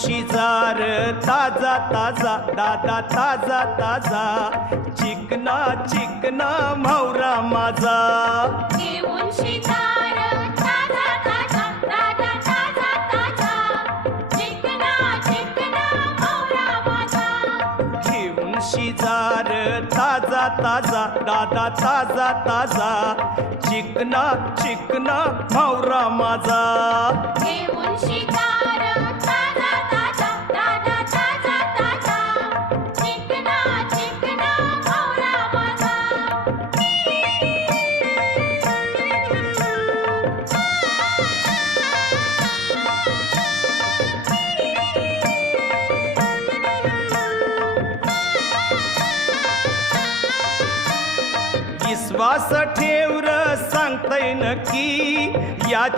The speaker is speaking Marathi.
शिजार ताजा ताजा दादा ताजा ताजा चिकना चिकना म्हावरा माझा घेऊन शिजार ताजा ताजा दादा ताजा ताजा चिकना चिकना म्हावरा माझा घेऊन शिजार ताजा ताजा दादा ताजा ताजा चिकना चिकना म्हावरा माझा घेऊन शिजार ताजा ताजा दादा ताजा ताजा चिकना चिकना म्हावरा माझा विश्वास ठेव र सांगतय नक्की या